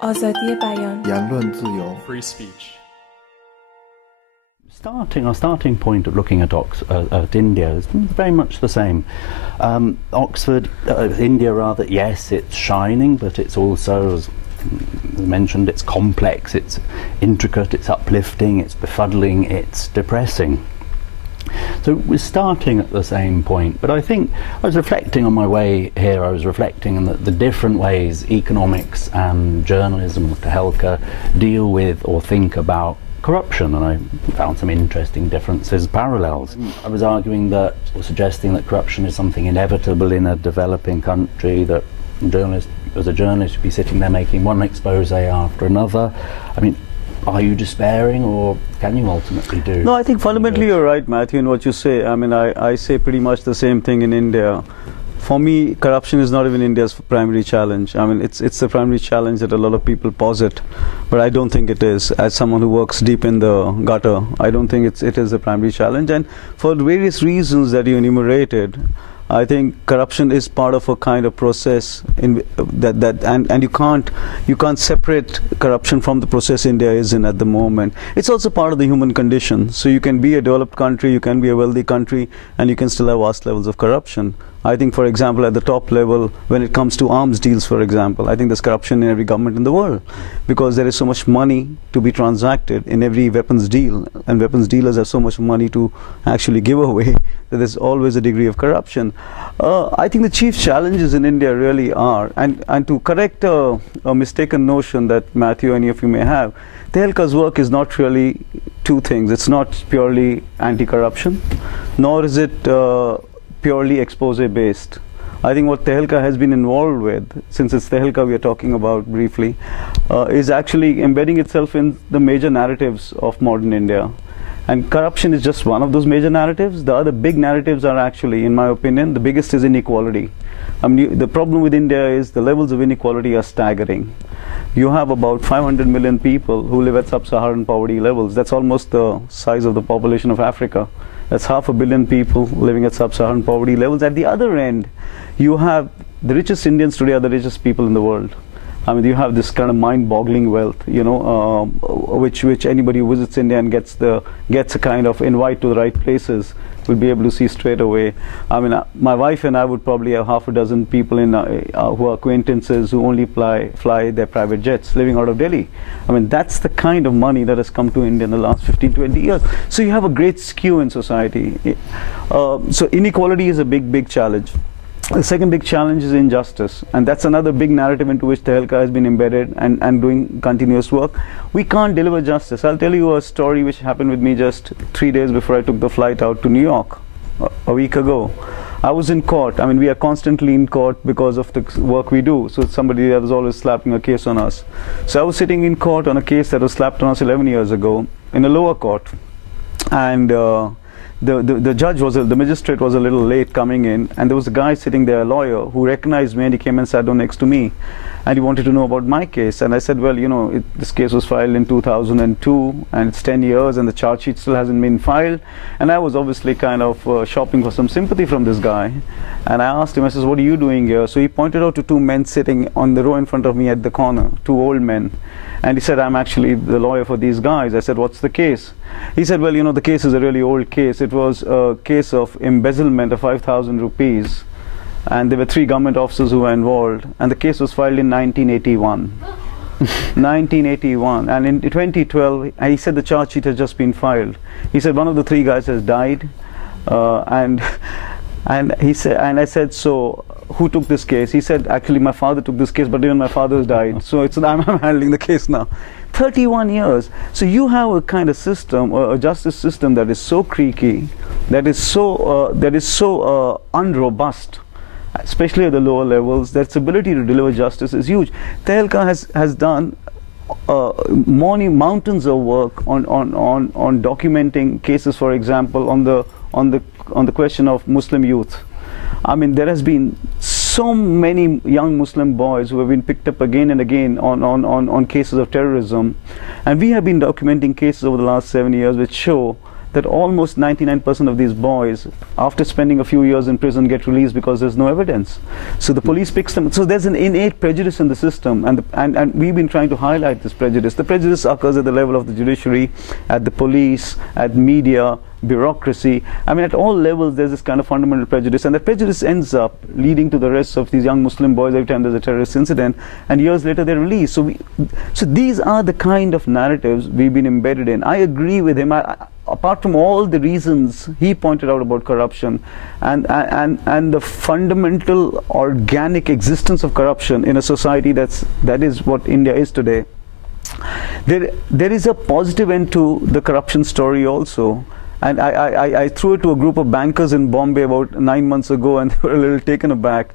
آزادی بیان言论自由 free speech. Our starting point of looking at India is very much the same. India rather, yes, it's shining, but it's also, as mentioned, it's complex, it's intricate, it's uplifting, it's befuddling, it's depressing. So we're starting at the same point, but I think I was reflecting on my way here, I was reflecting on the different ways economics and journalism, or Tehelka, deal with or think about corruption, and I found some interesting differences, parallels. I was arguing that, or suggesting that corruption is something inevitable in a developing country, that as a journalist you'd be sitting there making one expose after another. I mean, are you despairing, or can you ultimately do? No, I think fundamentally you're right, Matthew, in what you say. I mean, I say pretty much the same thing in India. For me, corruption is not even India's primary challenge. I mean, it's the primary challenge that a lot of people posit, but I don't think it is. As someone who works deep in the gutter, I don't think it is the primary challenge. And for various reasons that you enumerated, I think corruption is part of a kind of process and you can't separate corruption from the process India is in at the moment. It's also part of the human condition. So you can be a developed country, you can be a wealthy country, and you can still have vast levels of corruption. I think, for example, at the top level, when it comes to arms deals, for example, I think there's corruption in every government in the world, because there is so much money to be transacted in every weapons deal, and weapons dealers have so much money to actually give away that there's always a degree of corruption. I think the chief challenges in India really are, and to correct a mistaken notion that Matthew, any of you may have, Tehelka's work is not really two things. It's not purely anti-corruption, nor is it purely expose-based. I think what Tehelka has been involved with, since it's Tehelka we are talking about briefly, is actually embedding itself in the major narratives of modern India. And corruption is just one of those major narratives. The other big narratives are actually, in my opinion, the biggest is inequality. I mean, the problem with India is the levels of inequality are staggering. You have about 500 million people who live at sub-Saharan poverty levels. That's almost the size of the population of Africa. That's 500 million people living at sub-Saharan poverty levels. At the other end, you have the richest Indians today are the richest people in the world. I mean, you have this kind of mind-boggling wealth, you know, which anybody who visits India and gets a kind of invite to the right places will be able to see straight away. I mean, my wife and I would probably have half a dozen people in who are acquaintances who only fly their private jets living out of Delhi. I mean, that's the kind of money that has come to India in the last 15, 20 years. So you have a great skew in society. So inequality is a big challenge. The second big challenge is injustice, and that's another big narrative into which Tehelka has been embedded and doing continuous work. We can't deliver justice. I'll tell you a story which happened with me just 3 days before I took the flight out to New York a week ago. I was in court. I mean, we are constantly in court because of the work we do. So it's somebody that is always slapping a case on us. So I was sitting in court on a case that was slapped on us 11 years ago in a lower court, and the judge the magistrate was a little late coming in, and there was a guy sitting there, a lawyer, who recognized me, and he came and sat down next to me, and he wanted to know about my case. And I said, well, you know, this case was filed in 2002, and it's 10 years, and the charge sheet still hasn't been filed. And I was obviously kind of shopping for some sympathy from this guy. And I asked him, I says, what are you doing here? So he pointed out to two men sitting on the row in front of me at the corner, two old men. And he said, I'm actually the lawyer for these guys. I said, what's the case? He said, well, you know, the case is a really old case. It was a case of embezzlement of 5,000 rupees. And there were 3 government officers who were involved. And the case was filed in 1981. 1981. And in 2012, he said the charge sheet has just been filed. He said one of the 3 guys has died. And he said, and I said, so who took this case? He said, actually my father took this case, but even my father's died, so I'm handling the case now. 31 years. So you have a kind of system, a justice system that is so creaky, that is so unrobust, especially at the lower levels, that its ability to deliver justice is huge. Tehelka has done mountains of work on documenting cases, for example, on the question of Muslim youth. I mean, there has been so many young Muslim boys who have been picked up again and again on cases of terrorism, and we have been documenting cases over the last 7 years which show that almost 99% of these boys, after spending a few years in prison, get released because there's no evidence. So the police picks them. So there's an innate prejudice in the system, and we've been trying to highlight this prejudice. The prejudice occurs at the level of the judiciary, at the police, at media, bureaucracy. I mean, at all levels there's this kind of fundamental prejudice, and that prejudice ends up leading to the arrests of these young Muslim boys every time there's a terrorist incident, and years later they're released. So these are the kind of narratives we've been embedded in. I agree with him. Apart from all the reasons he pointed out about corruption and the fundamental organic existence of corruption in a society that is what India is today, there is a positive end to the corruption story also. And I threw it to a group of bankers in Bombay about 9 months ago, and they were a little taken aback.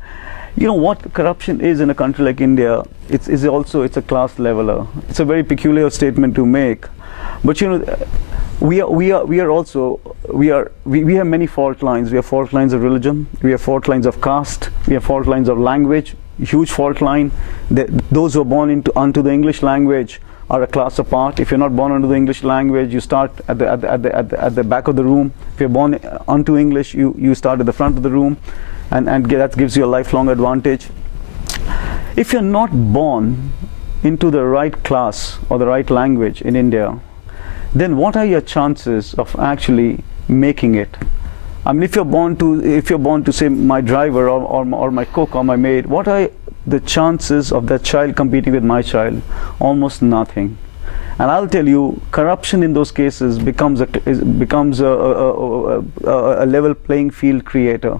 You know what corruption is in a country like India? It's a class leveler. It's a very peculiar statement to make, but you know, we have many fault lines. We have fault lines of religion. We have fault lines of caste. We have fault lines of language. Huge fault line. Those who are born onto the English language are a class apart. If you're not born onto the English language, you start at the back of the room. If you're born onto English, you start at the front of the room, and that gives you a lifelong advantage. If you're not born into the right class or the right language in India, then what are your chances of actually making it? I mean, if you're born to say my driver or my cook or my maid, what are the chances of that child competing with my child? Almost nothing. And I'll tell you, corruption in those cases becomes a level playing field creator,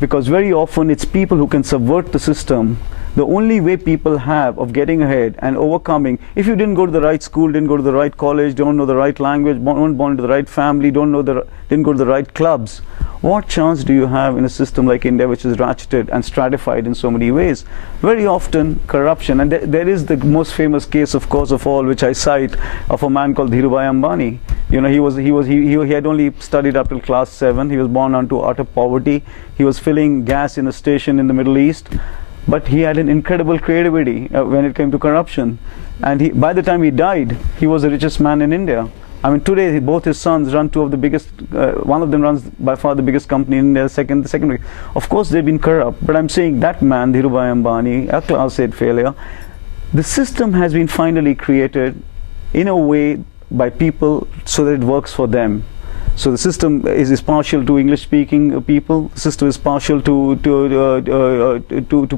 because very often it's people who can subvert the system. The only way people have of getting ahead and overcoming, if you didn't go to the right school, didn't go to the right college, don't know the right language, weren't born into the right family, didn't go to the right clubs, what chance do you have in a system like India, which is ratcheted and stratified in so many ways? Very often corruption, and there is the most famous case, of course, of all, which I cite, of a man called Dhirubhai Ambani. You know, he had only studied up till class 7. He was born onto utter poverty. He was filling gas in a station in the Middle East. But he had an incredible creativity when it came to corruption. And by the time he died, he was the richest man in India. I mean, today both his sons run two of the biggest, one of them runs by far the biggest company in India, the second. Of course, they've been corrupt. But I'm saying that man, Dhirubhai Ambani, a class 8 failure, the system has been finally created in a way by people so that it works for them. So the system is partial to English-speaking people. The system is partial to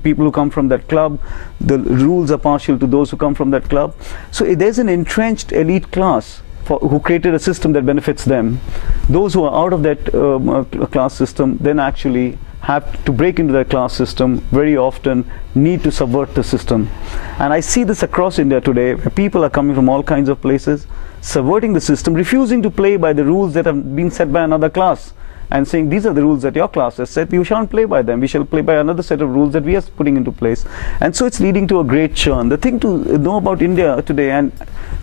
people who come from that club. The rules are partial to those who come from that club. So there's an entrenched elite class who created a system that benefits them. Those who are out of that class system then actually have to break into that class system, very often need to subvert the system. And I see this across India today, where people are coming from all kinds of places, subverting the system, refusing to play by the rules that have been set by another class, and saying these are the rules that your class has set, we shan't play by them, we shall play by another set of rules that we are putting into place. And so it's leading to a great churn. The thing to know about India today, and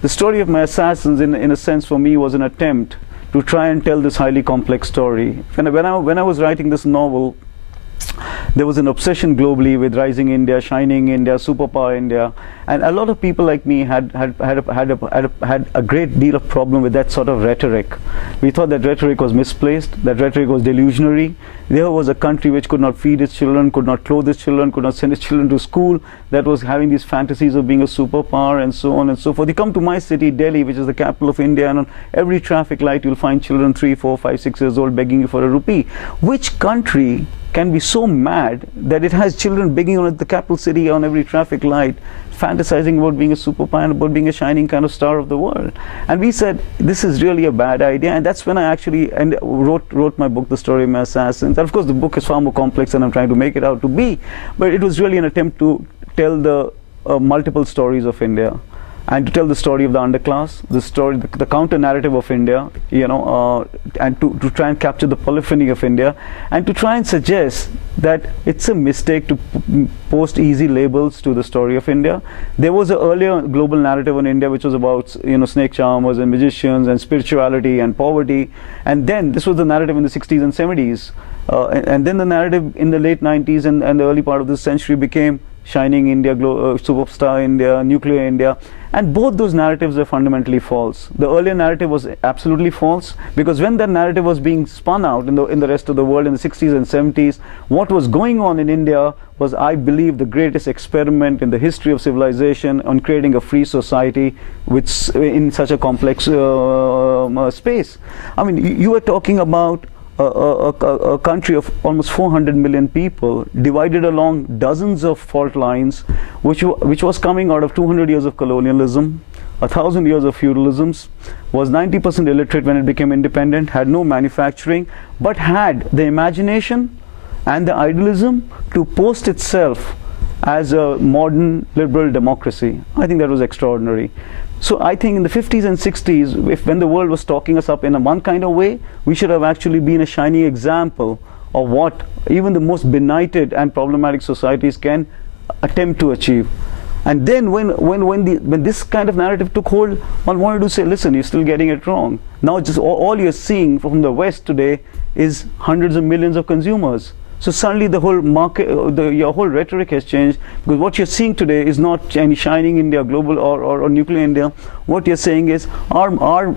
the story of My Assassins in a sense for me was an attempt to try and tell this highly complex story. When I was writing this novel, there was an obsession globally with rising India, shining India, superpower India, and a lot of people like me had a great deal of problem with that sort of rhetoric. We thought that rhetoric was misplaced, that rhetoric was delusionary. There was a country which could not feed its children, could not clothe its children, could not send its children to school, that was having these fantasies of being a superpower and so on and so forth. You come to my city, Delhi, which is the capital of India, and on every traffic light you'll find children 3, 4, 5, 6 years old begging you for a rupee. Which country can be so mad that it has children begging on the capital city on every traffic light, fantasizing about being a superpower and about being a shining kind of star of the world? And we said, this is really a bad idea, and that's when I actually wrote my book, The Story of My Assassins. And of course the book is far more complex than I'm trying to make it out to be, but it was really an attempt to tell the multiple stories of India, and to tell the story of the underclass, the counter narrative of India, you know, and to try and capture the polyphony of India, and to try and suggest that it's a mistake to post easy labels to the story of India. There was an earlier global narrative on India which was about, you know, snake charmers and magicians and spirituality and poverty, and then this was the narrative in the 60s and 70s. And then the narrative in the late 90s and the early part of this century became shining India, superstar India, nuclear India. And both those narratives are fundamentally false. The earlier narrative was absolutely false, because when that narrative was being spun out in the rest of the world in the 60s and 70s, what was going on in India was, I believe, the greatest experiment in the history of civilization on creating a free society which in such a complex space. I mean, you were talking about a country of almost 400 million people divided along dozens of fault lines, which was coming out of 200 years of colonialism, 1,000 years of feudalisms, was 90% illiterate when it became independent, had no manufacturing, but had the imagination and the idealism to post itself as a modern liberal democracy. I think that was extraordinary. So I think in the 50s and 60s, when the world was talking us up in one kind of way, we should have actually been a shining example of what even the most benighted and problematic societies can attempt to achieve. And then when this kind of narrative took hold, one wanted to say, listen, you're still getting it wrong. Now just all you're seeing from the West today is hundreds of millions of consumers. So suddenly the whole market, your whole rhetoric has changed, because what you're seeing today is not any shining India, global or nuclear India. What you're saying is our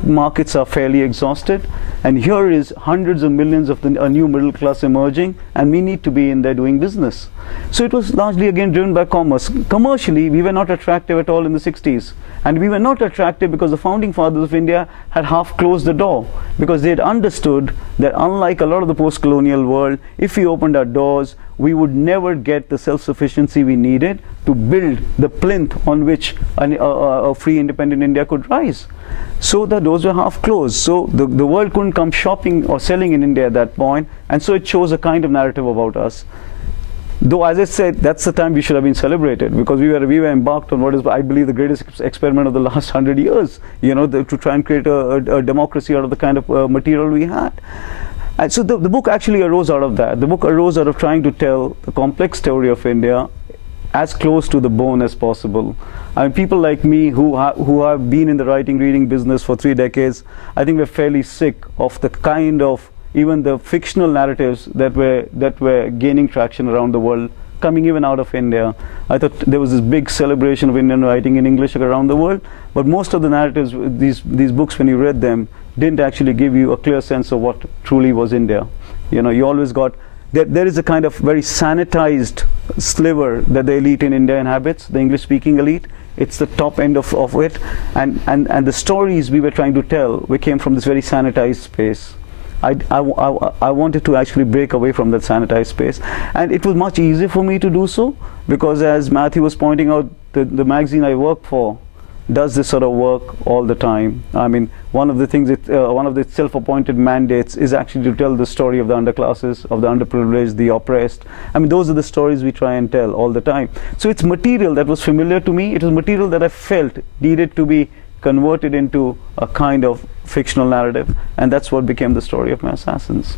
markets are fairly exhausted, and here is hundreds of millions of a new middle class emerging, and we need to be in there doing business. So it was largely again driven by commerce. Commercially, we were not attractive at all in the 60s. And we were not attractive because the founding fathers of India had half closed the door, because they had understood that unlike a lot of the post-colonial world, if we opened our doors, we would never get the self-sufficiency we needed to build the plinth on which a free independent India could rise. So the doors were half closed. So the world couldn't come shopping or selling in India at that point, and so it chose a kind of narrative about us. Though, as I said, that's the time we should have been celebrated, because we were embarked on what is, I believe, the greatest experiment of the last 100 years, you know, to try and create a democracy out of the kind of material we had. And so the book actually arose out of that. The book arose out of trying to tell the complex story of India as close to the bone as possible. I mean, people like me who have been in the reading business for 3 decades, I think we're fairly sick of the kind of even the fictional narratives that were gaining traction around the world, coming even out of India. I thought there was this big celebration of Indian writing in English around the world, but most of the narratives, these books, when you read them, didn't actually give you a clear sense of what truly was India. You know, you always got, there is a kind of very sanitized sliver that the elite in India inhabits, the English-speaking elite. It's the top end of it, and the stories we were trying to tell, we came from this very sanitized space. I wanted to actually break away from that sanitized space, and it was much easier for me to do so, because as Matthew was pointing out, the magazine I work for does this sort of work all the time. I mean, one of the things, one of the self-appointed mandates is actually to tell the story of the underclasses, of the underprivileged, the oppressed. I mean, those are the stories we try and tell all the time. So it's material that was familiar to me. It was material that I felt needed to be converted into a kind of fictional narrative, and that's what became the story of my assassins.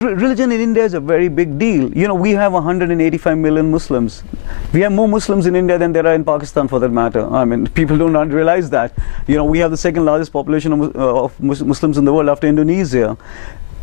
Religion in India is a very big deal. You know, we have 185 million Muslims. We have more Muslims in India than there are in Pakistan, for that matter. I mean, people don't realize that. You know, we have the second largest population of Muslims in the world after Indonesia.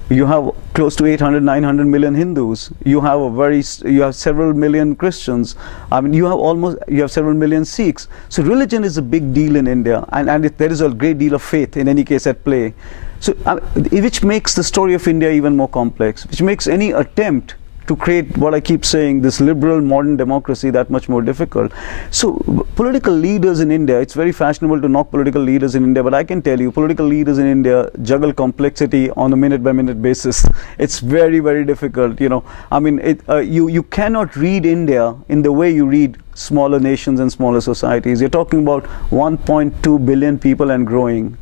You have close to 800, 900 million Hindus. You have several million Christians. I mean, you have several million Sikhs. So religion is a big deal in India, and there is a great deal of faith in any case at play. So, which makes the story of India even more complex, which makes any attempt to create what I keep saying, this liberal modern democracy, that much more difficult. So political leaders in India, it's very fashionable to knock political leaders in India, but I can tell you, political leaders in India juggle complexity on a minute-by-minute basis. It's very, very difficult, you know. I mean, you cannot read India in the way you read smaller nations and smaller societies. You're talking about 1.2 billion people and growing.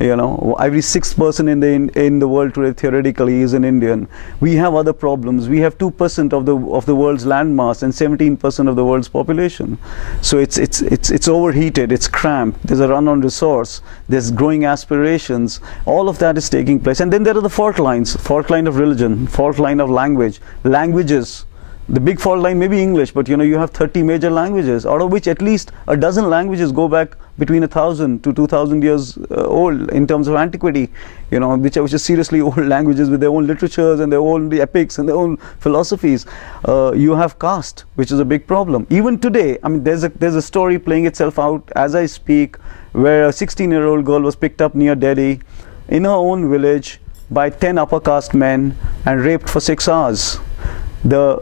You know, every 6th person in the world today theoretically is an Indian. We have other problems. We have 2% of the world's landmass and 17% of the world's population. So it's overheated. It's cramped. There's a run on resource. There's growing aspirations. All of that is taking place. And then there are the fault lines: fault line of religion, fault line of language, languages The big fault line may be English, but you have 30 major languages, out of which at least a dozen languages go back between 1,000 to 2,000 years old in terms of antiquity, which are seriously old languages with their own literatures and their own epics and their own philosophies. You have caste, which is a big problem. Even today, I mean, there's a story playing itself out as I speak, where a 16-year-old girl was picked up near Delhi in her own village by 10 upper caste men and raped for 6 hours. The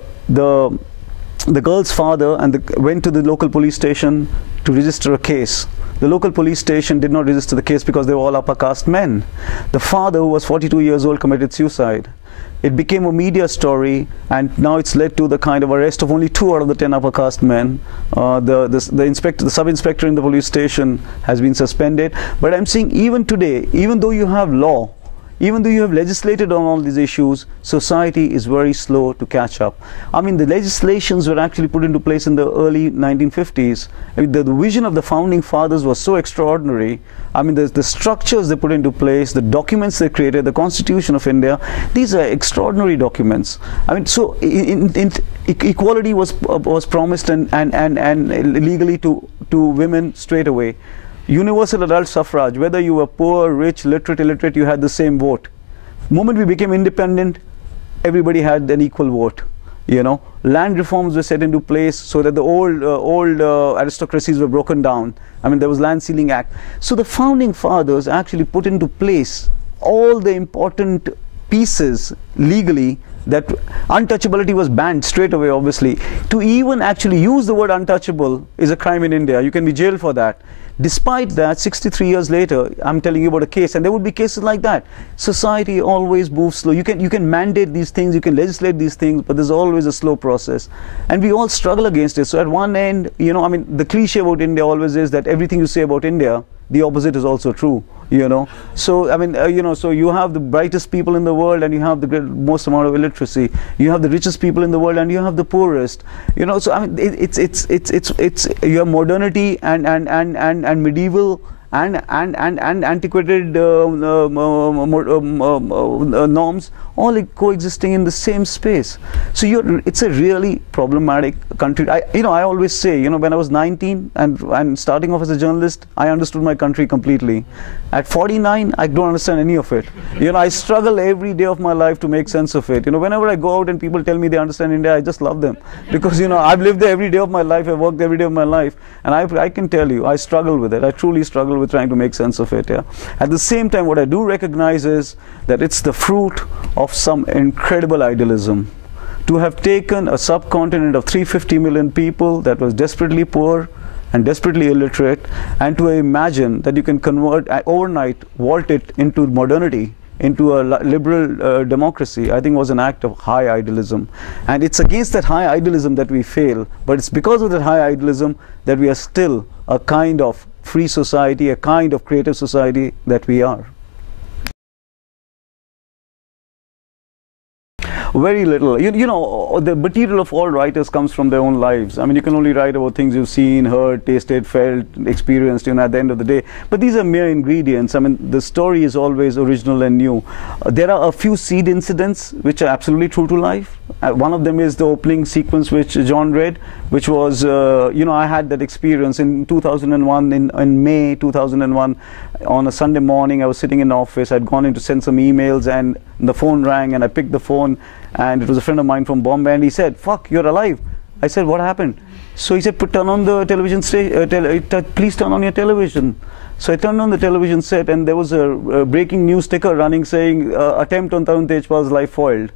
girl's father went to the local police station to register a case. The local police station did not register the case because they were all upper caste men. The father, who was 42 years old, committed suicide. It became a media story, and now it's led to the kind of arrest of only 2 out of the 10 upper caste men. The sub-inspector in the police station has been suspended. But I'm saying even today, even though you have law, even though you have legislated on all these issues, society is very slow to catch up. I mean, the legislations were actually put into place in the early 1950s. I mean, the vision of the founding fathers was so extraordinary. I mean, the structures they put into place, the documents they created, the Constitution of India, these are extraordinary documents. I mean, so equality was promised and legally to women straight away. Universal adult suffrage, whether you were poor, rich, literate, illiterate, you had the same vote. The moment we became independent, everybody had an equal vote. Land reforms were set into place so that the old aristocracies were broken down. I mean, there was Land Ceiling Act. So the founding fathers actually put into place all the important pieces legally. That untouchability was banned straight away, obviously. To even actually use the word untouchable is a crime in India. You can be jailed for that. Despite that, 63 years later, I'm telling you about a case, and there would be cases like that. Society always moves slow. You can mandate these things, you can legislate these things, but there's always a slow process. And we all struggle against it. So at one end, I mean, the cliche about India always is that everything you say about India, the opposite is also true. So I mean, so you have the brightest people in the world, and you have the most amount of illiteracy. You have the richest people in the world, and you have the poorest. So I mean, it's you have modernity and medieval and antiquated norms all coexisting in the same space. So it's a really problematic country. I always say, when I was 19 and starting off as a journalist, I understood my country completely. At 49, I don't understand any of it. I struggle every day of my life to make sense of it. Whenever I go out and people tell me they understand India, I just love them, because I've lived there every day of my life. I've worked every day of my life, and I can tell you, I struggle with it. I truly struggle with trying to make sense of it. At the same time, what I do recognize is that it's the fruit of some incredible idealism. To have taken a subcontinent of 350 million people that was desperately poor and desperately illiterate, and to imagine that you can convert overnight, vault it into modernity, into a liberal democracy, I think was an act of high idealism. And it's against that high idealism that we fail, but it's because of that high idealism that we are still a kind of free society, a kind of creative society that we are. Very little. The material of all writers comes from their own lives. I mean, you can only write about things you've seen, heard, tasted, felt, experienced, at the end of the day. But these are mere ingredients. I mean, the story is always original and new. There are a few seed incidents which are absolutely true to life. One of them is the opening sequence which John read, which was, I had that experience in 2001, in May 2001, on a Sunday morning. I was sitting in the office. I'd gone in to send some emails, and the phone rang, and I picked the phone, and it was a friend of mine from Bombay, and he said, "Fuck, you're alive." I said, "What happened?" So he said, "Turn on the television please turn on your television." So I turned on the television set, and there was a breaking news ticker running saying, "Attempt on Tarun Tejpal's life foiled."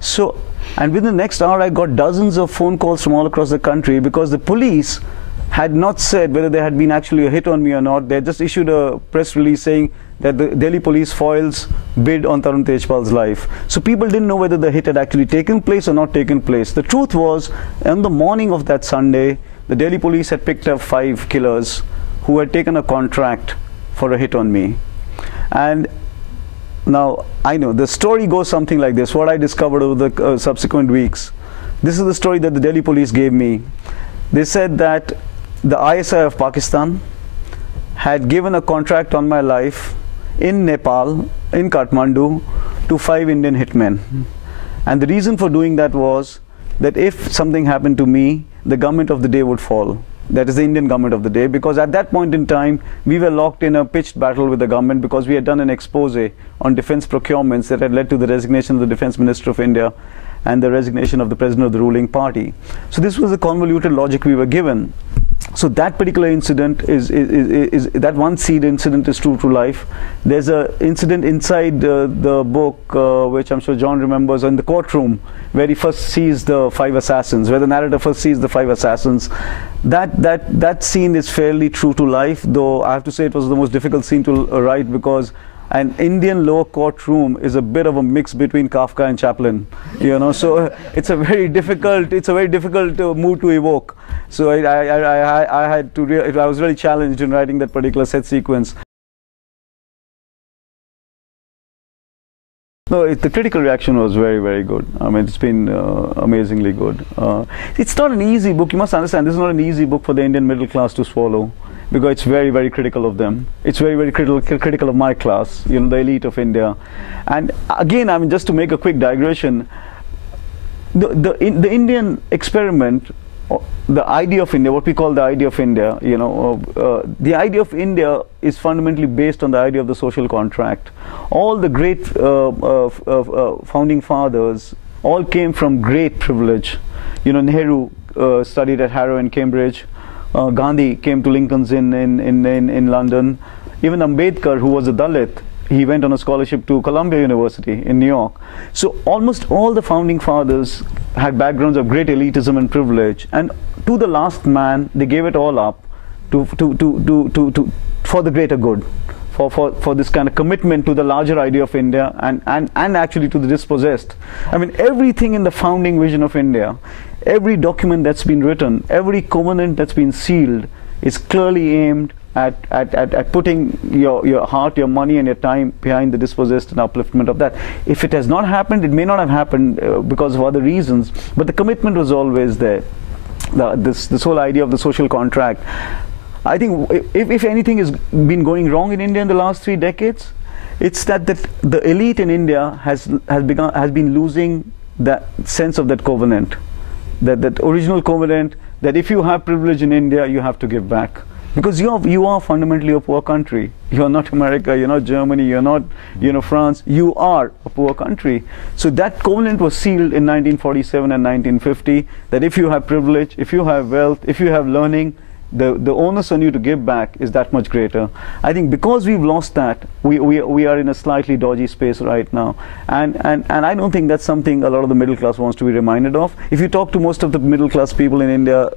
So, and within the next hour, I got dozens of phone calls from all across the country, because the police had not said whether there had been actually a hit on me or not. They had just issued a press release saying that the Delhi police foils bid on Tarun Tejpal's life. So people didn't know whether the hit had actually taken place or not taken place. The truth was, on the morning of that Sunday, the Delhi police had picked up 5 killers who had taken a contract for a hit on me. And now, I know, the story goes something like this, what I discovered over the subsequent weeks. This is the story that the Delhi police gave me. They said that the ISI of Pakistan had given a contract on my life in Nepal, in Kathmandu, to 5 Indian hitmen. And the reason for doing that was that if something happened to me, the government of the day would fall. That is the Indian government of the day, because at that point in time, we were locked in a pitched battle with the government because we had done an expose on defense procurements that had led to the resignation of the Defense Minister of India and the resignation of the president of the ruling party. So this was the convoluted logic we were given. So that particular incident is that one seed incident is true to life. There's an incident inside the book, which I'm sure John remembers, in the courtroom, where he first sees the 5 assassins, where the narrator first sees the 5 assassins. That scene is fairly true to life, though I have to say it was the most difficult scene to write, because an Indian lower courtroom is a bit of a mix between Kafka and Chaplin, you know. So it's a very difficult mood to evoke. So I had to I was really challenged in writing that particular set sequence. No, the critical reaction was very, very good. I mean, it's been amazingly good. It's not an easy book. You must understand, this is not an easy book for the Indian middle class to swallow, because it's very, very critical of them. It's very, very critical of my class, you know, the elite of India. And again, I mean, just to make a quick digression, the Indian experiment, the idea of India, what we call the idea of India, you know, the idea of India is fundamentally based on the idea of the social contract. All the great founding fathers all came from great privilege. You know, Nehru studied at Harrow and Cambridge. Gandhi came to Lincoln's Inn in London. Even Ambedkar, who was a Dalit, he went on a scholarship to Columbia University in New York. So almost all the founding fathers had backgrounds of great elitism and privilege, and to the last man they gave it all up for the greater good, for this kind of commitment to the larger idea of India, and actually to the dispossessed. I mean, everything in the founding vision of India, every document that's been written, every covenant that's been sealed, is clearly aimed at putting your heart, your money and your time behind the dispossessed and upliftment of that. If it has not happened, it may not have happened because of other reasons, but the commitment was always there. This whole idea of the social contract. I think if anything has been going wrong in India in the last 3 decades, it's that the elite in India has been losing that sense of that covenant, that original covenant, that if you have privilege in India, you have to give back. Because you are fundamentally a poor country. You are not America, you're not Germany, you're not, you know, France. You are a poor country. So that covenant was sealed in 1947 and 1950, that if you have privilege, if you have wealth, if you have learning, the onus on you to give back is that much greater. I think because we've lost that, we are in a slightly dodgy space right now, and I don't think that's something a lot of the middle class wants to be reminded of. If you talk to most of the middle class people in India,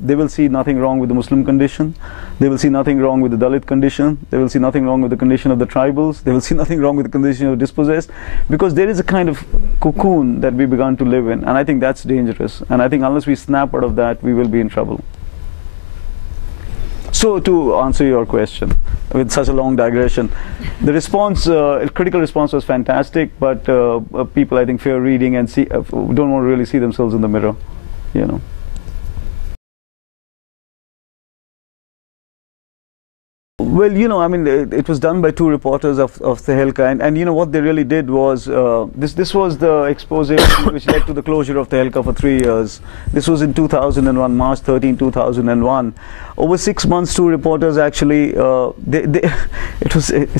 they will see nothing wrong with the Muslim condition, they will see nothing wrong with the Dalit condition, they will see nothing wrong with the condition of the tribals, they will see nothing wrong with the condition of the dispossessed, because there is a kind of cocoon that we began to live in, and I think that's dangerous, and I think unless we snap out of that, we will be in trouble. So to answer your question, with such a long digression, the response, critical response was fantastic, but people, I think, fear reading and don't want to really see themselves in the mirror, you know. Well, you know, I mean, it was done by 2 reporters of Tehelka, and you know what they really did was, this was the expose which led to the closure of Tehelka for 3 years. This was in 2001, March 13, 2001. Over 6 months, 2 reporters actually, it's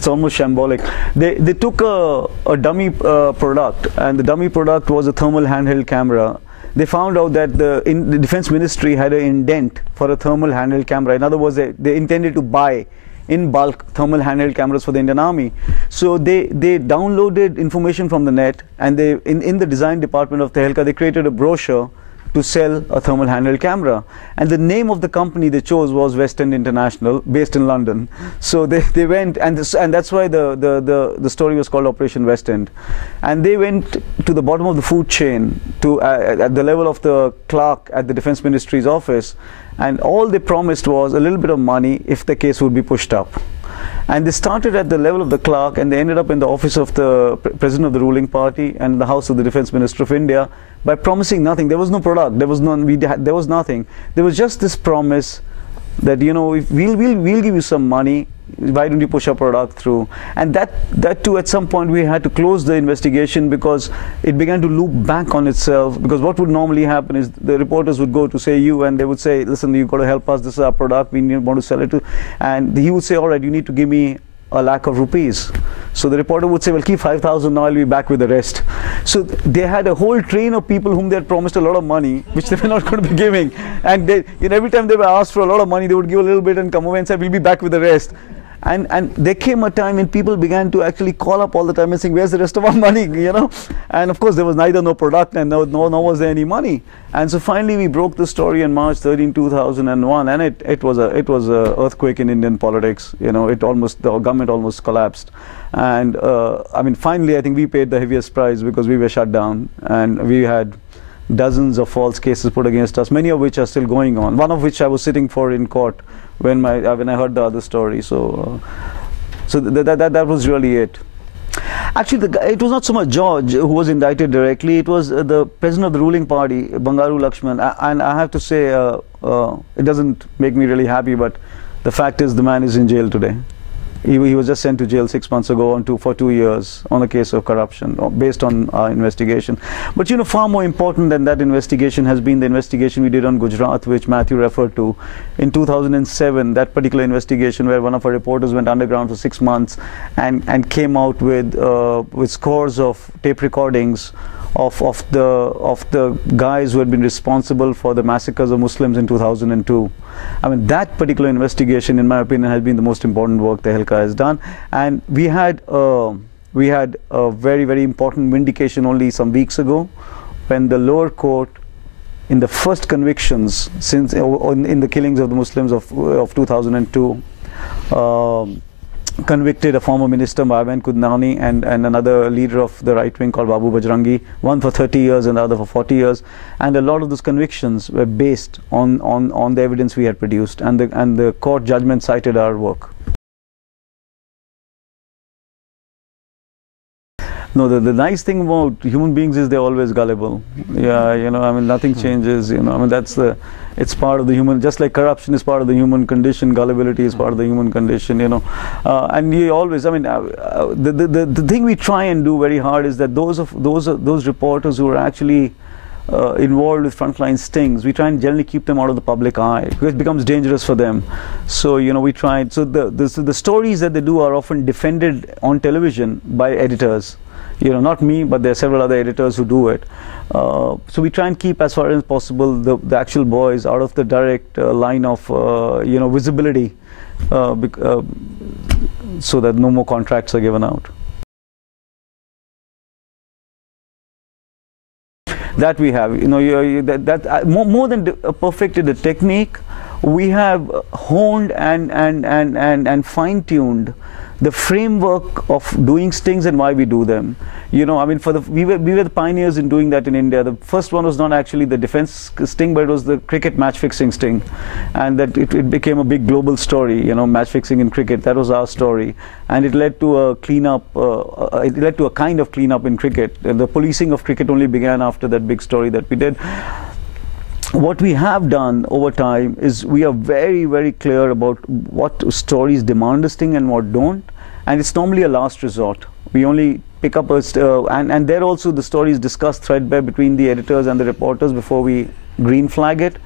almost shambolic. They took a dummy product, and the dummy product was a thermal handheld camera. They found out that the Defense Ministry had an indent for a thermal handheld camera. In other words, they intended to buy in bulk thermal handheld cameras for the Indian Army. So they downloaded information from the net, and they in the design department of Tehelka, they created a brochure to sell a thermal handheld camera, and the name of the company they chose was West End International, based in London. So they went, and that's why the story was called Operation West End. And they went to the bottom of the food chain, to at the level of the clerk at the Defense Ministry's office, and all they promised was a little bit of money if the case would be pushed up. And they started at the level of the clerk, and they ended up in the office of the president of the ruling party and the house of the Defense Minister of India by promising nothing. There was no product, there was nothing. There was just this promise that, you know, if we'll give you some money, why don't you push our product through? And that too, at some point we had to close the investigation because it began to loop back on itself. Because what would normally happen is the reporters would go to, say, you, and they would say, listen, you've got to help us, this is our product, we want to sell it to, and he would say, all right, you need to give me a lakh of rupees. So the reporter would say, well, keep 5,000, now I'll be back with the rest. So they had a whole train of people whom they had promised a lot of money, which they were not going to be giving. And they, you know, every time they were asked for a lot of money, they would give a little bit and come away and say, we'll be back with the rest. And there came a time when people began to actually call up all the time and saying, where's the rest of our money, you know? And of course, there was neither no product and nor was there any money. And so finally, we broke the story on March 13, 2001, and it was a earthquake in Indian politics. You know, the government almost collapsed. And I mean, finally, I think we paid the heaviest price because we were shut down, and we had dozens of false cases put against us, many of which are still going on. One of which I was sitting for in court when I heard the other story. So that was really it. Actually, it was not so much George who was indicted directly. It was the president of the ruling party, Bangaru Lakshman. And I have to say, it doesn't make me really happy, but the fact is the man is in jail today. He was just sent to jail 6 months ago for 2 years on a case of corruption based on our investigation. But you know, far more important than that investigation has been the investigation we did on Gujarat, which Matthew referred to. In 2007, that particular investigation where one of our reporters went underground for 6 months and came out with scores of tape recordings of the guys who had been responsible for the massacres of Muslims in 2002. I mean, that particular investigation, in my opinion, has been the most important work the Helka has done. And we had a very, very important vindication only some weeks ago, when the lower court, in the first convictions since in the killings of the Muslims of 2002, convicted a former minister, Mayaben Kudnani, and another leader of the right wing called Babu Bajrangi, one for 30 years and the other for 40 years. And a lot of those convictions were based on the evidence we had produced, and the court judgment cited our work. No, the nice thing about human beings is they're always gullible. Yeah, you know, I mean, nothing changes, you know, I mean, it's part of the human, just like corruption is part of the human condition, gullibility is part of the human condition, you know. And you always, I mean, the thing we try and do very hard is that those reporters who are actually involved with frontline stings, we try and generally keep them out of the public eye because it becomes dangerous for them. So, you know, we try, so the stories that they do are often defended on television by editors. You know, not me, but there are several other editors who do it. So we try and keep, as far as possible, the actual boys out of the direct line of you know, visibility, so that no more contracts are given out. That we have, you know, more than perfected the technique, we have honed and fine-tuned the framework of doing stings and why we do them. You know, I mean, we were the pioneers in doing that in India. The first one was not actually the defense sting, but it was the cricket match fixing sting, and that it became a big global story. You know, match fixing in cricket. That was our story, and it led to a cleanup. It led to a kind of cleanup in cricket. The policing of cricket only began after that big story that we did. What we have done over time is we are very, very clear about what stories demand a sting and what don't, and it's normally a last resort. We only pick up and there also the story is discussed threadbare between the editors and the reporters before we green flag it.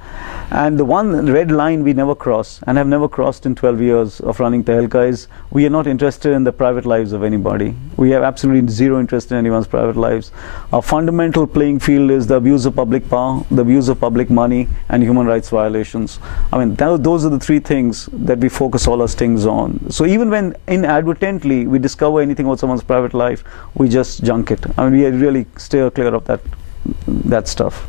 And the one red line we never cross, and have never crossed in 12 years of running Tehelka, is we are not interested in the private lives of anybody. We have absolutely zero interest in anyone's private lives. Our fundamental playing field is the abuse of public power, the abuse of public money, and human rights violations. I mean, those are the three things that we focus all our stings on. So even when inadvertently we discover anything about someone's private life, we just junk it. I mean, we really stay clear of that stuff.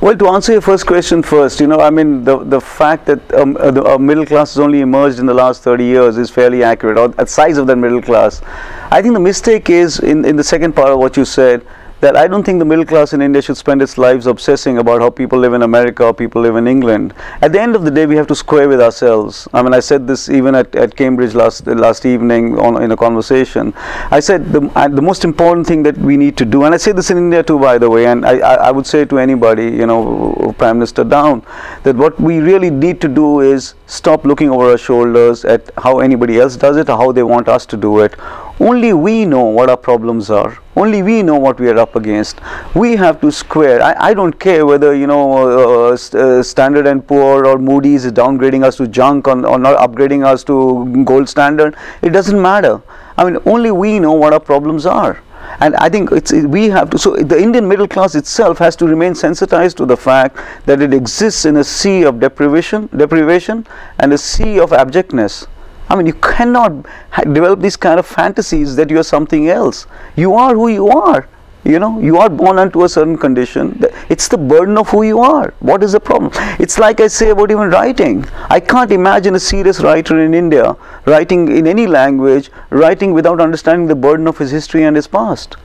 Well, to answer your first question first, you know, I mean, the fact that the middle class has only emerged in the last 30 years is fairly accurate, or the size of that middle class. I think the mistake is in the second part of what you said, that I don't think the middle class in India should spend its lives obsessing about how people live in America or people live in England. At the end of the day, we have to square with ourselves. I mean, I said this even at Cambridge last evening in a conversation. I said the most important thing that we need to do, and I say this in India too, by the way, and I would say to anybody, you know, Prime Minister down, that what we really need to do is stop looking over our shoulders at how anybody else does it or how they want us to do it. Only we know what our problems are. Only we know what we are up against. We have to square. I don't care whether, you know, Standard and Poor or Moody's is downgrading us to junk or not upgrading us to gold standard. It doesn't matter. I mean, only we know what our problems are. And I think we have to, so the Indian middle class itself has to remain sensitized to the fact that it exists in a sea of deprivation and a sea of abjectness. I mean, you cannot develop these kind of fantasies that you are something else. You are who you are. You know, you are born unto a certain condition. It's the burden of who you are. What is the problem? It's like I say about even writing. I can't imagine a serious writer in India writing in any language, writing without understanding the burden of his history and his past.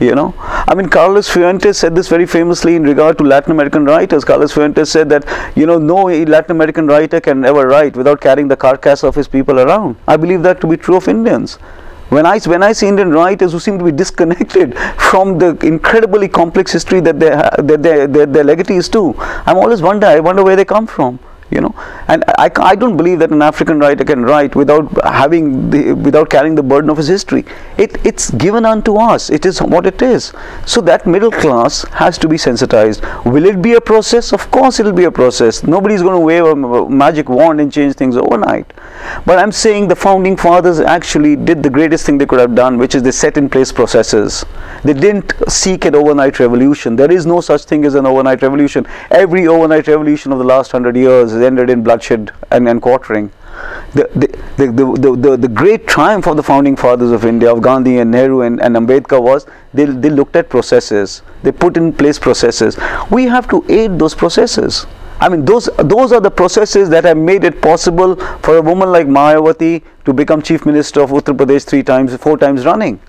You know, I mean, Carlos Fuentes said this very famously in regard to Latin American writers. Carlos Fuentes said that, you know, no Latin American writer can ever write without carrying the carcass of his people around. I believe that to be true of Indians. When I see Indian writers who seem to be disconnected from the incredibly complex history that their legatees do, I always wonder where they come from. You know, and I don't believe that an African writer can write without carrying the burden of his history. It's given unto us. It is what it is. So that middle class has to be sensitized. Will it be a process? Of course it will be a process. Nobody's going to wave a magic wand and change things overnight. But I'm saying the founding fathers actually did the greatest thing they could have done, which is they set in place processes. They didn't seek an overnight revolution. There is no such thing as an overnight revolution. Every overnight revolution of the last 100 years has ended in bloodshed and quartering. The great triumph of the founding fathers of India, of Gandhi and Nehru and Ambedkar, was they looked at processes. They put in place processes. We have to aid those processes. I mean, those are the processes that have made it possible for a woman like Mayawati to become Chief Minister of Uttar Pradesh 4 times running.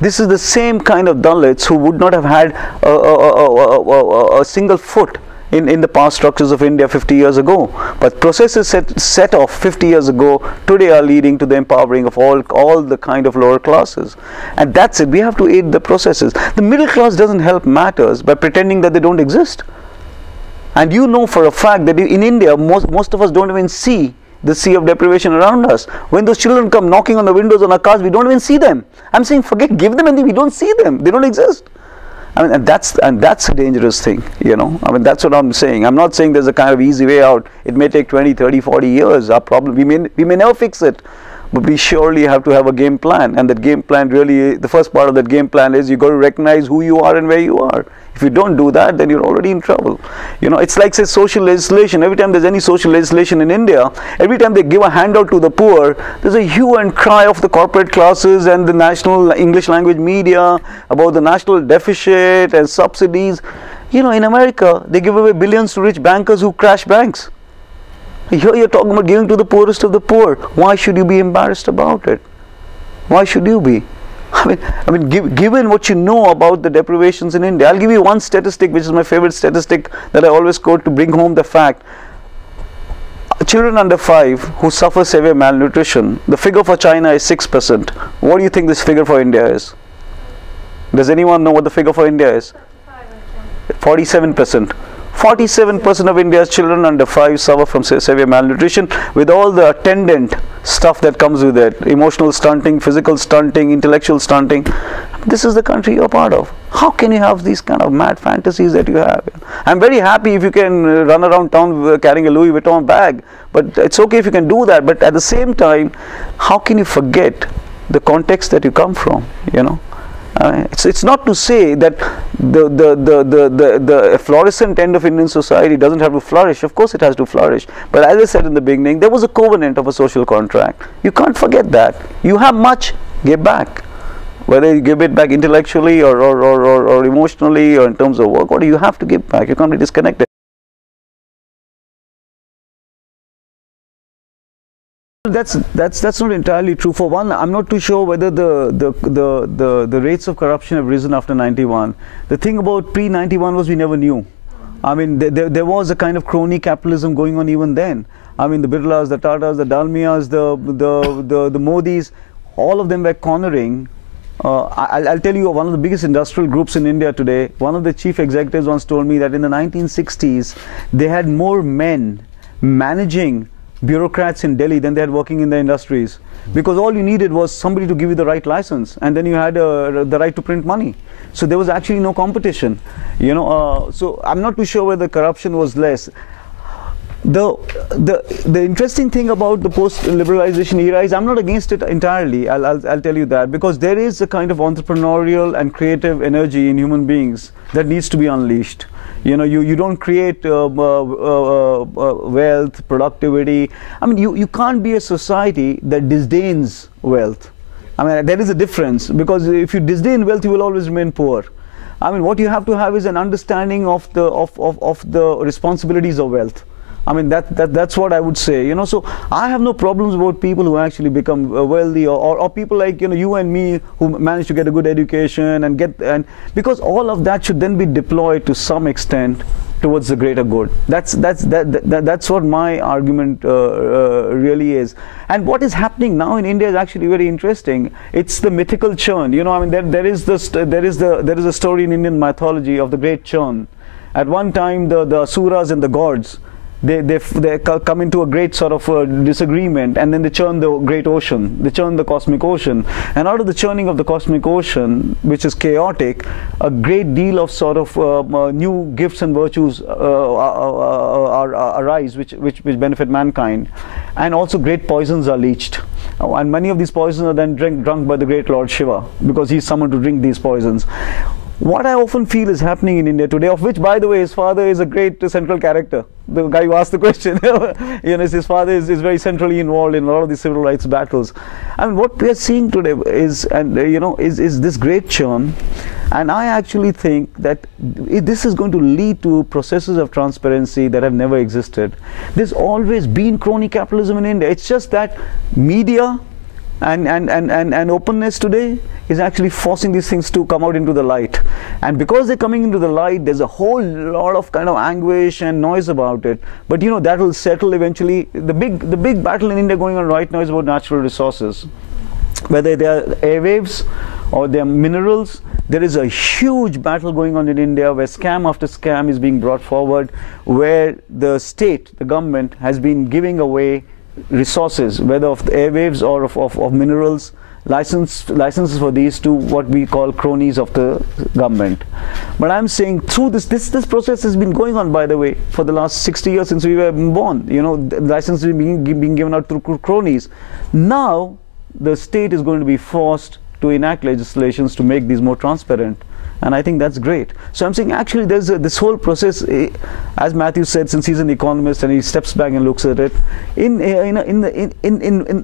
This is the same kind of Dalits who would not have had a single foot in the power structures of India 50 years ago. But processes set off 50 years ago today are leading to the empowering of all the kind of lower classes. And that's it. We have to aid the processes. The middle class doesn't help matters by pretending that they don't exist. And you know for a fact that in India, most of us don't even see the sea of deprivation around us. When those children come knocking on the windows on our cars, we don't even see them. I'm saying, give them anything, we don't see them. They don't exist. I mean, and that's a dangerous thing, you know. I mean, that's what I'm saying. I'm not saying there's a kind of easy way out. It may take 20, 30, 40 years. Our problem, we may never fix it. But we surely have to have a game plan, and that game plan really, the first part of that game plan is you got to recognize who you are and where you are. If you don't do that, then you're already in trouble. You know, it's like, say, social legislation. Every time there's any social legislation in India, every time they give a handout to the poor, there's a hue and cry of the corporate classes and the national English language media about the national deficit and subsidies. You know, in America, they give away billions to rich bankers who crash banks. Here you're talking about giving to the poorest of the poor. Why should you be embarrassed about it? Why should you be? I mean, given what you know about the deprivations in India, I'll give you one statistic, which is my favorite statistic that I always quote to bring home the fact. Children under 5 who suffer severe malnutrition, the figure for China is 6%. What do you think this figure for India is? Does anyone know what the figure for India is? 47%. 47% of India's children under 5 suffer from severe malnutrition, with all the attendant stuff that comes with it: emotional stunting, physical stunting, intellectual stunting. This is the country you're part of. How can you have these kind of mad fantasies that you have? I'm very happy if you can run around town carrying a Louis Vuitton bag, but it's okay if you can do that. But at the same time, how can you forget the context that you come from? You know. It's not to say that the florescent end of Indian society doesn't have to flourish. Of course it has to flourish. But as I said in the beginning, there was a covenant of a social contract. You can't forget that. You have much, give back. Whether you give it back intellectually or emotionally or in terms of work, what do you have to give back? You can't be disconnected. that's not entirely true. For one, I'm not too sure whether the rates of corruption have risen after 91. The thing about pre-91 was we never knew. I mean, there was a kind of crony capitalism going on even then. I mean, the Birlas, the Tatas, the Dalmias, the Modis, all of them were cornering. I'll tell you, one of the biggest industrial groups in India today, one of the chief executives once told me that in the 1960s, they had more men managing bureaucrats in Delhi than they had working in the industries. Because all you needed was somebody to give you the right license, and then you had the right to print money. So there was actually no competition. You know, so I'm not too sure whether corruption was less. The interesting thing about the post-liberalization era is I'm not against it entirely. I'll tell you that, because there is a kind of entrepreneurial and creative energy in human beings that needs to be unleashed. You know, you don't create wealth, productivity. I mean, you can't be a society that disdains wealth. I mean, there is a difference, because if you disdain wealth, you will always remain poor. I mean, what you have to have is an understanding of the responsibilities of wealth. I mean, that's what I would say, you know. So I have no problems about people who actually become wealthy, or people like, you know, you and me, who manage to get a good education and because all of that should then be deployed to some extent towards the greater good. That's what my argument really is. And what is happening now in India is actually very interesting. It's the mythical churn. You know, I mean, there is a story in Indian mythology of the great churn. At one time, the asuras and the gods, they come into a great sort of disagreement, and then they churn the great ocean, they churn the cosmic ocean, and out of the churning of the cosmic ocean, which is chaotic, a great deal of sort of new gifts and virtues arise, which benefit mankind, and also great poisons are leached, and many of these poisons are then drunk by the great Lord Shiva, because he's summoned to drink these poisons. What I often feel is happening in India today, of which, by the way, his father is a great central character. The guy who asked the question, you know, his father is very centrally involved in a lot of these civil rights battles. I mean, what we are seeing today is, you know, is this great churn. And I actually think that this is going to lead to processes of transparency that have never existed. There's always been crony capitalism in India. It's just that media and openness today is actually forcing these things to come out into the light, and because they're coming into the light, there's a whole lot of kind of anguish and noise about it. But you know, that will settle eventually. The big battle in India going on right now is about natural resources, whether they are airwaves or they are minerals. There is a huge battle going on in India where scam after scam is being brought forward, where the state, the government, has been giving away resources, whether of the airwaves or of minerals, licenses for these to what we call cronies of the government. But I'm saying through this process has been going on, by the way, for the last 60 years since we were born. You know, licenses being given out through cronies. Now the state is going to be forced to enact legislations to make these more transparent. And I think that's great. So I'm saying actually there's this whole process, as Matthew said, since he's an economist and he steps back and looks at it,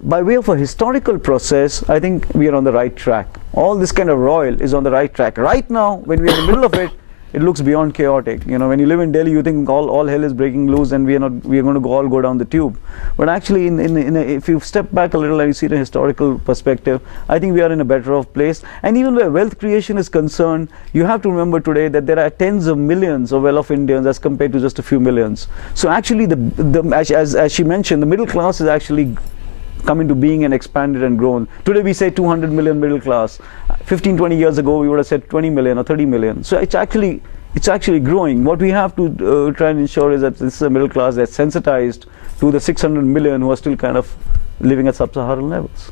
by way of a historical process, I think we are on the right track. All this kind of roil is on the right track. Right now, when we're in the middle of it, it looks beyond chaotic. You know, when you live in Delhi, you think all hell is breaking loose and we are going to all go down the tube. But actually, if you step back a little and you see the historical perspective, I think we are in a better off place. And even where wealth creation is concerned, you have to remember today that there are tens of millions of well-off Indians as compared to just a few millions. So actually, as she mentioned, the middle class is actually come into being and expanded and grown. Today we say 200 million middle class. 15-20 years ago we would have said 20 million or 30 million. So it's actually growing. What we have to try and ensure is that this is a middle class that's sensitized to the 600 million who are still kind of living at sub-Saharan levels.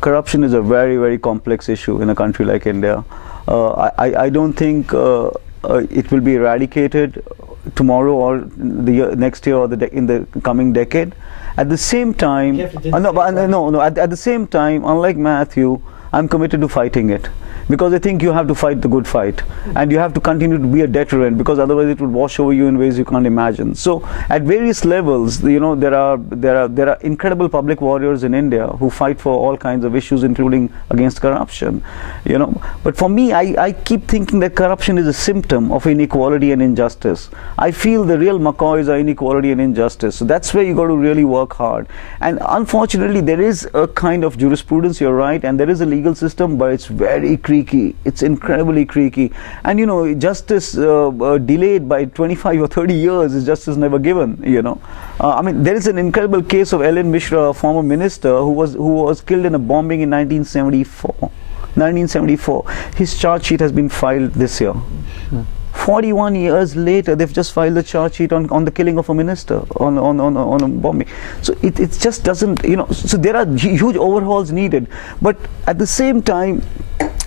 Corruption is a very, very complex issue in a country like India. I don't think it will be eradicated tomorrow or next year or in the coming decade. At the same time, at the same time, unlike Matthew, I'm committed to fighting it. because they think you have to fight the good fight, and you have to continue to be a deterrent, because otherwise it would wash over you in ways you can't imagine. So at various levels, there are incredible public warriors in India who fight for all kinds of issues, including against corruption. But for me, I keep thinking that corruption is a symptom of inequality and injustice. I feel the real McCoys are inequality and injustice. So that's where you got to really work hard. And unfortunately, there is a kind of jurisprudence, you're right, and there is a legal system, but it's very creaky. It's incredibly creaky. And justice delayed by 25 or 30 years is justice never given. I mean, there is an incredible case of Ellen Mishra, a former minister who was killed in a bombing in 1974. 1974. His charge sheet has been filed this year. 41 years later, they've just filed a charge sheet on the killing of a minister, on a bombing. So it just doesn't, so there are huge overhauls needed. But at the same time,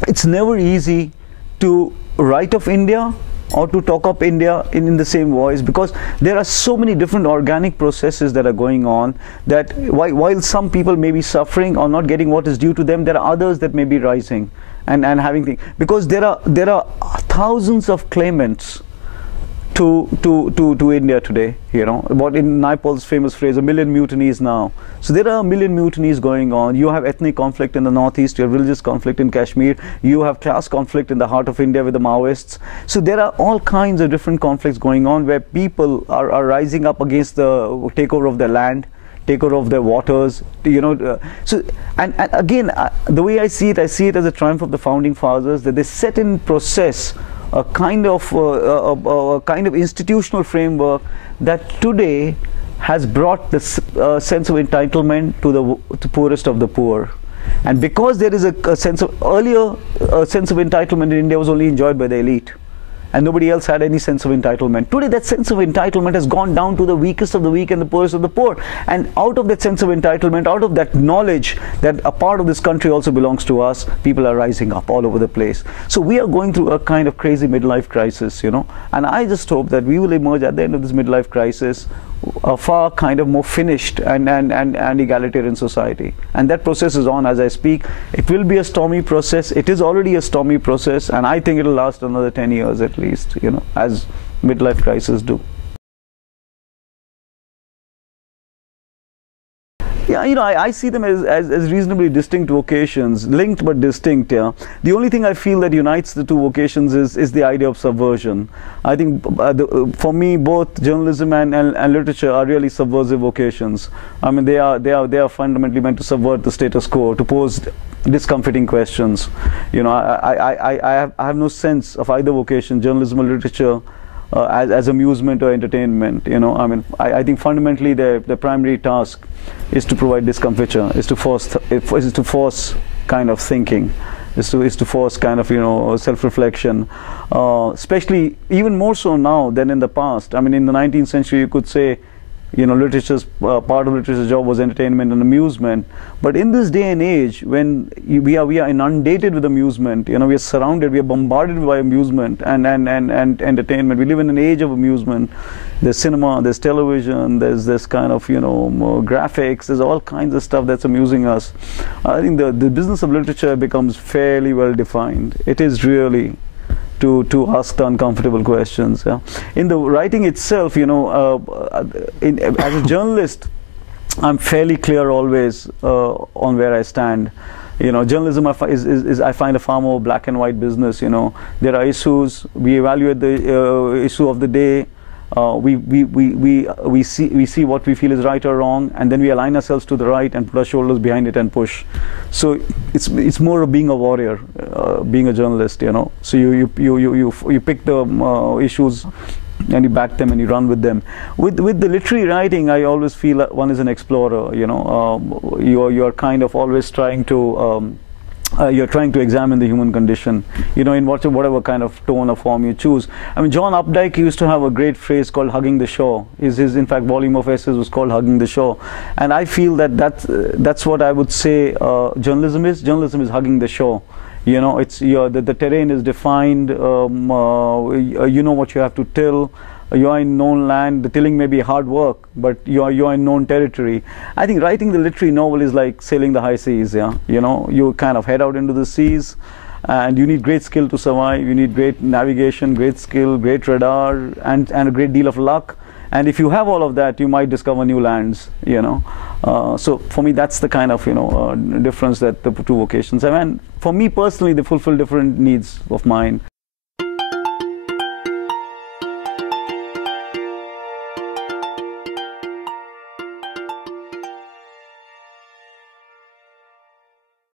it's never easy to write of India or to talk up India in the same voice, because there are so many different organic processes that are going on, that while some people may be suffering or not getting what is due to them, there are others that may be rising and having things, because there are thousands of claimants to India today, about in Naipaul's famous phrase, 1 million mutinies now. So there are 1 million mutinies going on. You have ethnic conflict in the northeast, you have religious conflict in Kashmir, you have class conflict in the heart of India with the Maoists. So there are all kinds of different conflicts going on, where people are rising up against the takeover of their land, takeover of their waters, so and again, the way I see it as a triumph of the founding fathers, that they set in process a kind of institutional framework that today has brought the sense of entitlement to the poorest of the poor. And because there is a sense of entitlement in India was only enjoyed by the elite, and nobody else had any sense of entitlement. Today, that sense of entitlement has gone down to the weakest of the weak and the poorest of the poor. And out of that sense of entitlement, out of that knowledge that a part of this country also belongs to us, people are rising up all over the place. So we are going through a kind of crazy midlife crisis, and I just hope that we will emerge at the end of this midlife crisis a far kind of more finished and egalitarian society. And that process is on as I speak. It will be a stormy process. It is already a stormy process, and I think it will last another 10 years at least, as midlife crises do. Yeah, I see them as reasonably distinct vocations, linked but distinct. Yeah, the only thing I feel that unites the two vocations is the idea of subversion. I think for me, both journalism and literature are really subversive vocations. I mean, they are fundamentally meant to subvert the status quo, to pose discomforting questions. I have no sense of either vocation, journalism or literature, as amusement or entertainment. I mean, I think fundamentally their primary task is to provide discomfiture, is to force kind of thinking, is to force kind of self-reflection, especially even more so now than in the past. I mean, in the 19th century, you could say literature's part of literature's job was entertainment and amusement. But in this day and age, when we are inundated with amusement, we are surrounded, we are bombarded by amusement and entertainment. We live in an age of amusement. There's cinema, there's television, there's this kind of graphics, there's all kinds of stuff that's amusing us. I think the business of literature becomes fairly well defined. It is really to ask the uncomfortable questions. Yeah. In the writing itself, as a journalist, I'm fairly clear always on where I stand. Journalism is I find a far more black and white business. There are issues. We evaluate the issue of the day. We see what we feel is right or wrong, and then we align ourselves to the right and put our shoulders behind it and push. So it's more of being a warrior, being a journalist. So you pick the issues and you back them and you run with them. With the literary writing, I always feel that one is an explorer. You're kind of always trying to. You're trying to examine the human condition, in whatever kind of tone or form you choose. I mean, John Updike used to have a great phrase called "hugging the shore." His in fact volume of essays was called "Hugging the Shore," and I feel that's what I would say journalism is. Journalism is hugging the shore. It's the terrain is defined. You know what you have to till. You are in known land. The tilling may be hard work, but you are in known territory. I think writing the literary novel is like sailing the high seas. Yeah, you kind of head out into the seas, and you need great skill to survive. You need great navigation, great skill, great radar, and a great deal of luck. And if you have all of that, you might discover new lands, you know. So for me, that's the kind of, you know, difference that the two vocations have. And for me personally, they fulfill different needs of mine.